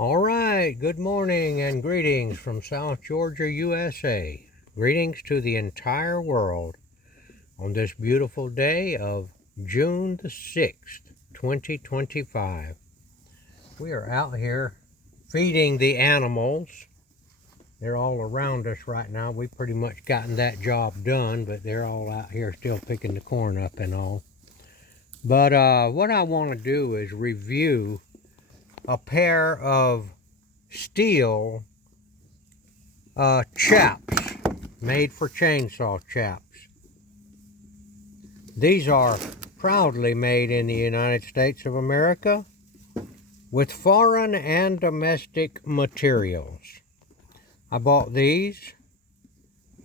All right, good morning and greetings from South Georgia, USA. Greetings to the entire world on this beautiful day of June the 6th, 2025. We are out here feeding the animals. They're all around us right now. We've pretty much gotten that job done, but they're all out here still picking the corn up and all. But what I want to do is review a pair of STIHL chaps, made for chainsaw chaps. These are proudly made in the United States of America with foreign and domestic materials. I bought these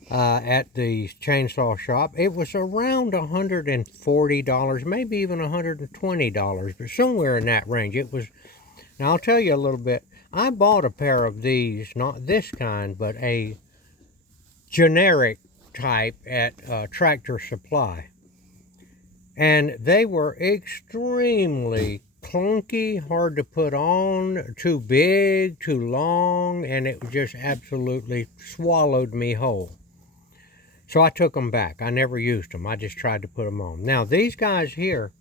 at the chainsaw shop. It was around $140, maybe even $120, but somewhere in that range. It was. Now I'll tell you a little bit. I bought a pair of these, not this kind, but a generic type at Tractor Supply. And they were extremely clunky, hard to put on, too big, too long, and it just absolutely swallowed me whole. So I took them back. I never used them. I just tried to put them on. Now these guys here,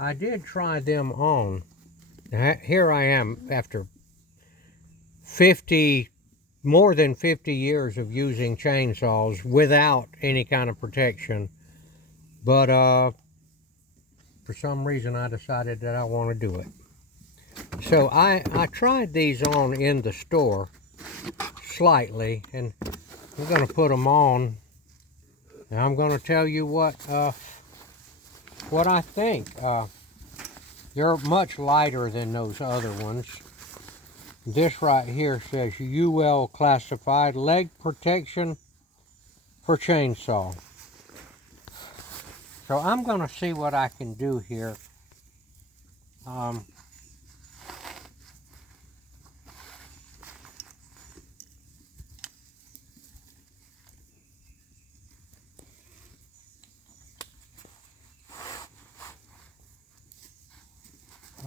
I did try them on. Here I am after more than 50 years of using chainsaws without any kind of protection. But for some reason I decided that I want to do it. So I tried these on in the store slightly, and I'm going to put them on. And I'm going to tell you what I think. They're much lighter than those other ones. This right here says UL classified leg protection for chainsaw. So I'm going to see what I can do here.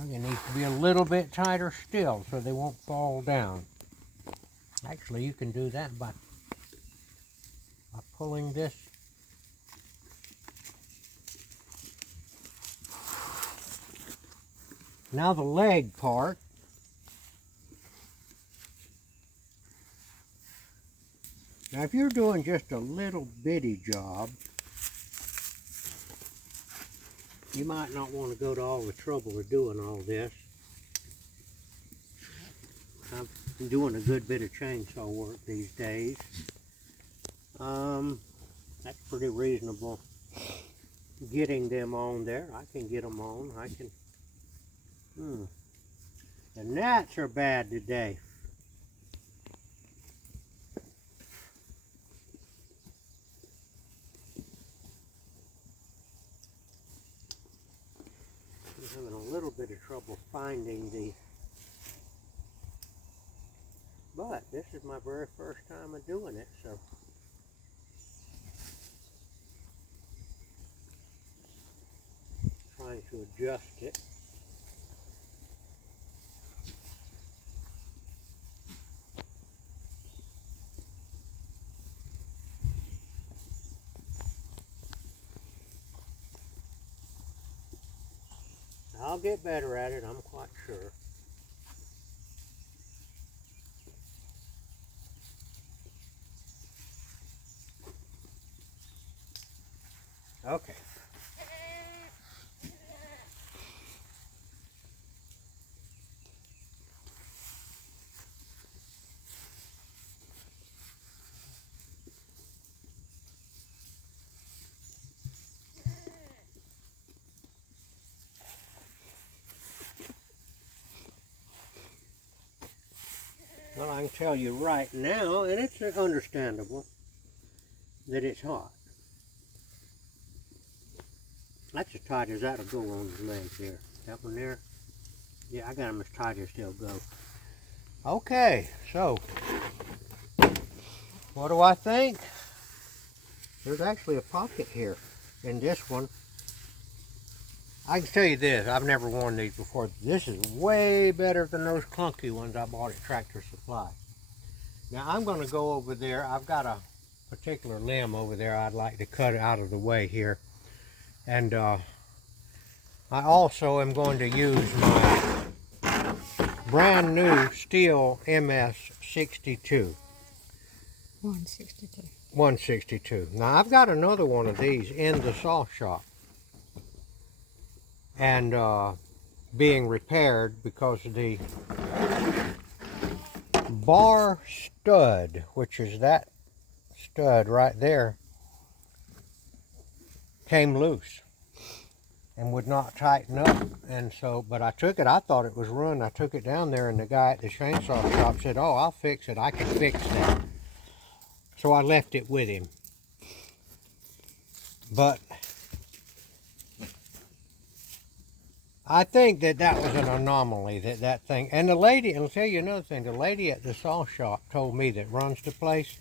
It needs to be a little bit tighter still so they won't fall down. Actually, you can do that by pulling this. Now the leg part. Now if you're doing just a little bitty job, you might not want to go to all the trouble of doing all this. I'm doing a good bit of chainsaw work these days. That's pretty reasonable. Getting them on there, I can get them on. I can. The gnats are bad today. I'm having a little bit of trouble finding the. But this is my very first time of doing it, so. Trying to adjust it. I'll get better at it, I'm quite sure. Okay. Well, I can tell you right now, and it's understandable, that it's hot. That's as tight as that'll go on the leg there. That one there, yeah, I got them as tight as they'll go. Okay, so, what do I think? There's actually a pocket here in this one. I can tell you this, I've never worn these before. This is way better than those clunky ones I bought at Tractor Supply. Now I'm going to go over there. I've got a particular limb over there I'd like to cut out of the way here. And I also am going to use my brand new STIHL MS62. 162. 162. Now I've got another one of these in the saw shop. And being repaired because the bar stud, which is that stud right there, came loose and would not tighten up. And so, but I took it, I thought it was ruined. I took it down there and the guy at the chainsaw shop said, "Oh, I'll fix it, I can fix that." So I left it with him. But I think that that was an anomaly, that thing. And the lady, I'll tell you another thing, the lady at the saw shop told me that runs the place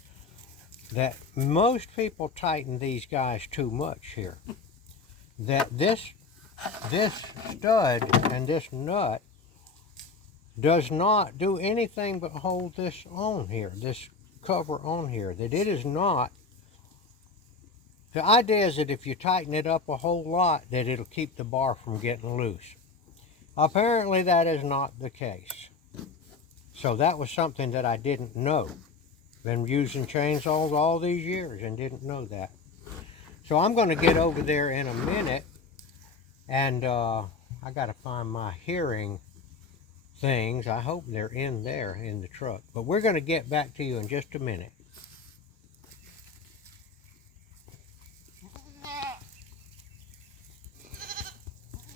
that most people tighten these guys too much here. That this stud and this nut does not do anything but hold this on here, this cover on here. That it is not, the idea is that if you tighten it up a whole lot, that it'll keep the bar from getting loose. Apparently that is not the case. So that was something that I didn't know. Been using chainsaws all these years and didn't know that. So I'm going to get over there in a minute, and I got to find my hearing things. I hope they're in there in the truck. But we're going to get back to you in just a minute.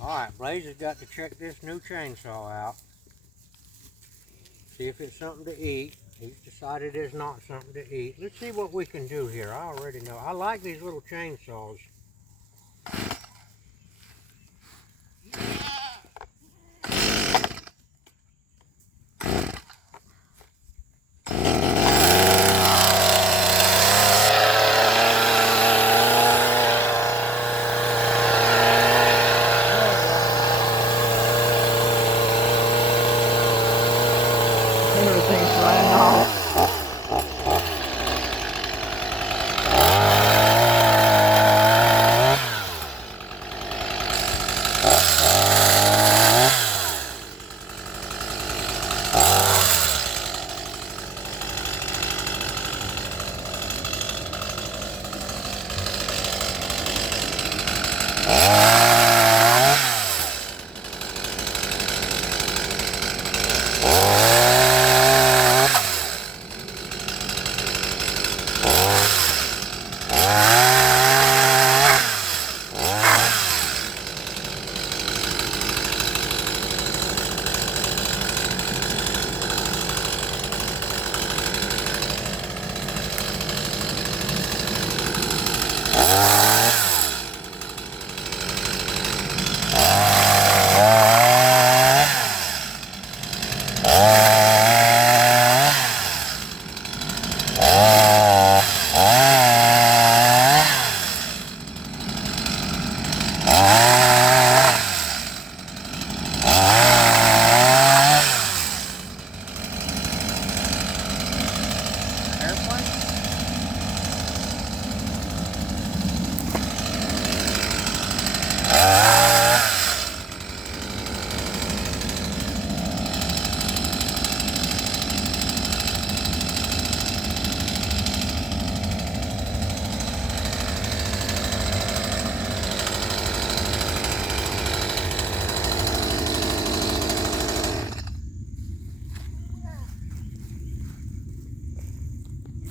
Alright, Blaze has got to check this new chainsaw out. See if it's something to eat. He's decided it's not something to eat. Let's see what we can do here. I already know. I like these little chainsaws. Everything's running off.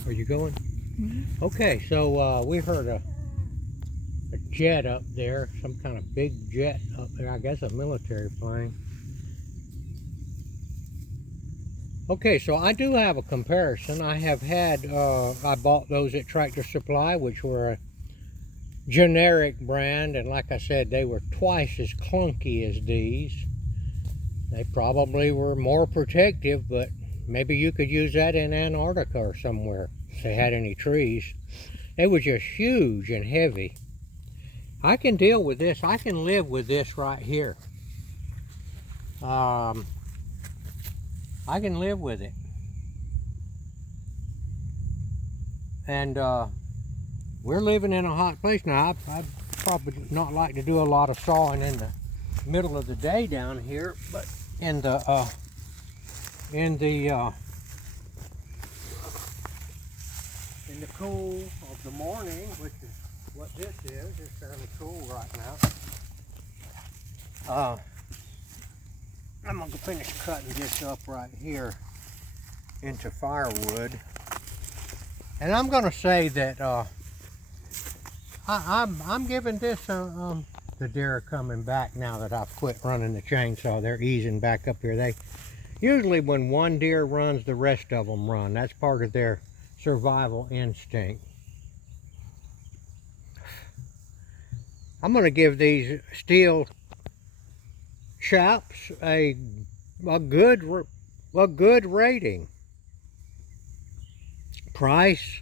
Are you going? Mm-hmm. Okay, so we heard a jet up there, some kind of big jet up there, I guess a military plane. Okay, so I do have a comparison. I have had, I bought those at Tractor Supply, which were a generic brand, and like I said, they were twice as clunky as these. They probably were more protective, but maybe you could use that in Antarctica or somewhere if they had any trees. They were just huge and heavy. I can deal with this. I can live with this right here. I can live with it. And we're living in a hot place now. I'd probably not like to do a lot of sawing in the middle of the day down here, but in the cool of the morning, which is what this is. It's fairly cool right now. I'm gonna finish cutting this up right here into firewood, and I'm gonna say that I'm giving this the deer are coming back now that I've quit running the chainsaw. They're easing back up here. They usually, when one deer runs, the rest of them run. That's part of their survival instinct. I'm going to give these STIHL chaps a good rating. Price,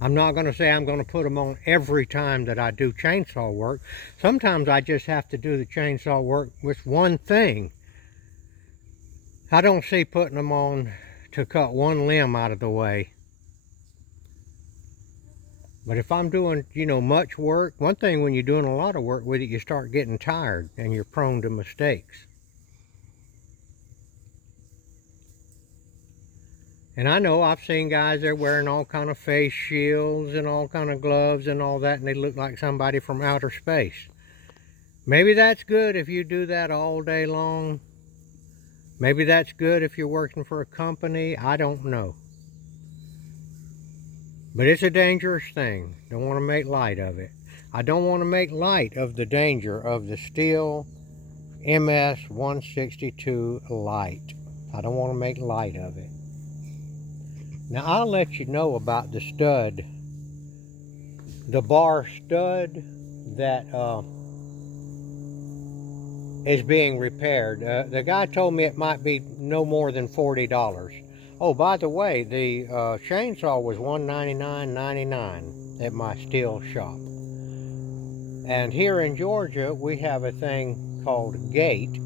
I'm not going to say I'm going to put them on every time that I do chainsaw work. Sometimes I just have to do the chainsaw work with one thing. I don't see putting them on to cut one limb out of the way. But if I'm doing, you know, much work, one thing when you're doing a lot of work with it, you start getting tired and you're prone to mistakes. And I know I've seen guys there wearing all kind of face shields and all kind of gloves and all that, and they look like somebody from outer space. Maybe that's good if you do that all day long. Maybe that's good if you're working for a company. I don't know. But it's a dangerous thing. Don't want to make light of it. I don't want to make light of the danger of the STIHL MS-162 light. I don't want to make light of it. Now I'll let you know about the stud, the bar stud that is being repaired. The guy told me it might be no more than $40. Oh, by the way, the chainsaw was $199.99 at my STIHL shop. And here in Georgia, we have a thing called GATE,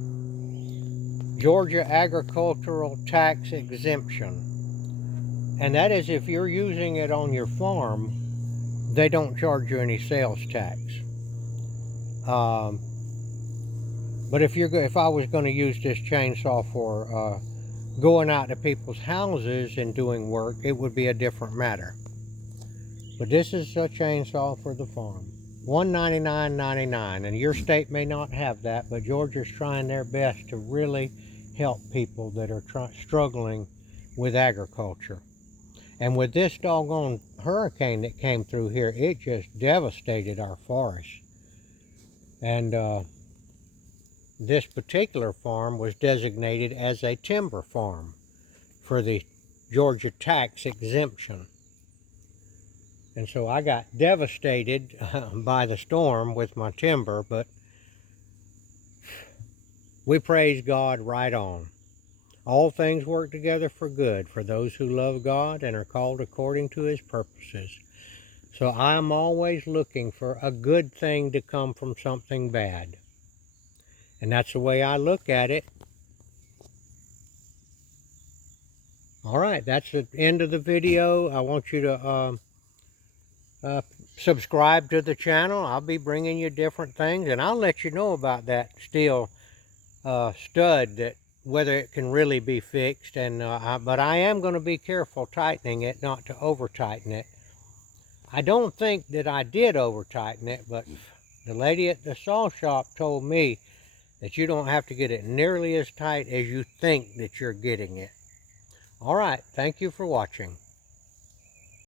Georgia Agricultural Tax Exemption. And that is if you're using it on your farm, they don't charge you any sales tax. But if I was going to use this chainsaw for going out to people's houses and doing work, it would be a different matter. But this is a chainsaw for the farm. $199.99, and your state may not have that, but Georgia's trying their best to really help people that are struggling with agriculture. And with this doggone hurricane that came through here, it just devastated our forest. And this particular farm was designated as a timber farm for the Georgia tax exemption. And so I got devastated by the storm with my timber, but we praise God right on. All things work together for good for those who love God and are called according to His purposes. So I am always looking for a good thing to come from something bad. And that's the way I look at it. All right, that's the end of the video. I want you to subscribe to the channel. I'll be bringing you different things, and I'll let you know about that STIHL stud, that whether it can really be fixed. And but I am going to be careful tightening it, not to over tighten it. I don't think that I did over tighten it, but the lady at the saw shop told me that you don't have to get it nearly as tight as you think that you're getting it. All right, thank you for watching.